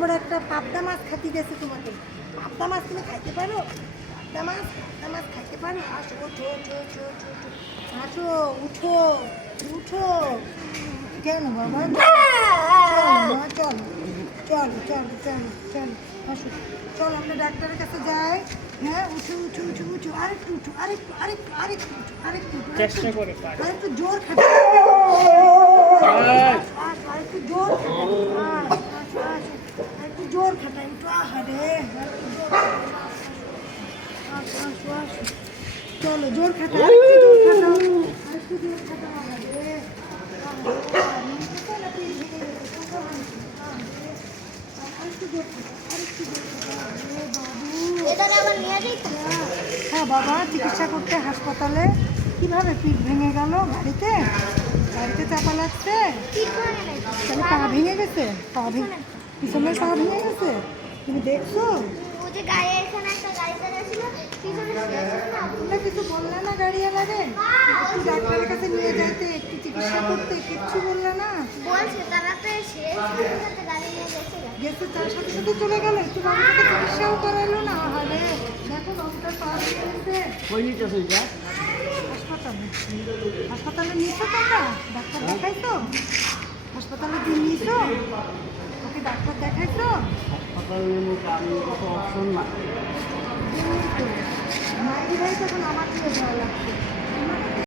বড় একটা পাবদা মাছ খাতে গেছে তোমাকে। পাবদা মাছ তুমি খাইতে পারো? পাবদা মাছ খাইতে পারো? আসো, ওঠো ওঠো ওঠো ওঠো ওঠো। আসো, উঠো উঠো। কেন বাবা? চল চল চল চল চল আসো, চল আমরা ডাক্তারের কাছে যাই। হ্যাঁ, উঠো উঠো উঠো উঠো, আরেকটু উঠো, আরেকটু আরেকটু আরেকটু উঠো, আরেকটু উঠো, চেষ্টা করে আরেকটু জোর খাটে, আরেকটু জোর আরেকটু জোর খাটাই, উঠো। আহারে, আসো আসো আসো, চলো জোর খাটাও, আরেকটু জোর খাটাও, আরেকটু জোর খাটাও। আহারে, হ্যাঁ বাবা, চিকিৎসা করতে হাসপাতালে। কিভাবে পিঠ ভেঙে গেল? গাড়িতে চাপা লাগছে, তাহলে পা ভেঙে গেছে, পিছনের পা ভেঙে গেছে। তুমি দেখছো? তোমরা কিছু বললে না গাড়িওয়ালারে? একটু ডাক্তারের কাছে নিয়ে যাইতে, একটু চিকিৎসা করতে, কিচ্ছু বললে না? গেছে, তার সাথে সাথে চলে গেল, একটু বাড়িতে চিকিৎসাও করাইলো না? আরে দেখো, ডক্টর পা ভেঙে গেছে। হাসপাতালে নিয়েছো তোমরা? ডাক্তার দেখাইছো? হাসপাতালে দিয়ে নিয়েছো? ওকে ডাক্তার দেখাইছো? মাইরি ভাই তখন আমার দিয়ে যাওয়া লাগছে।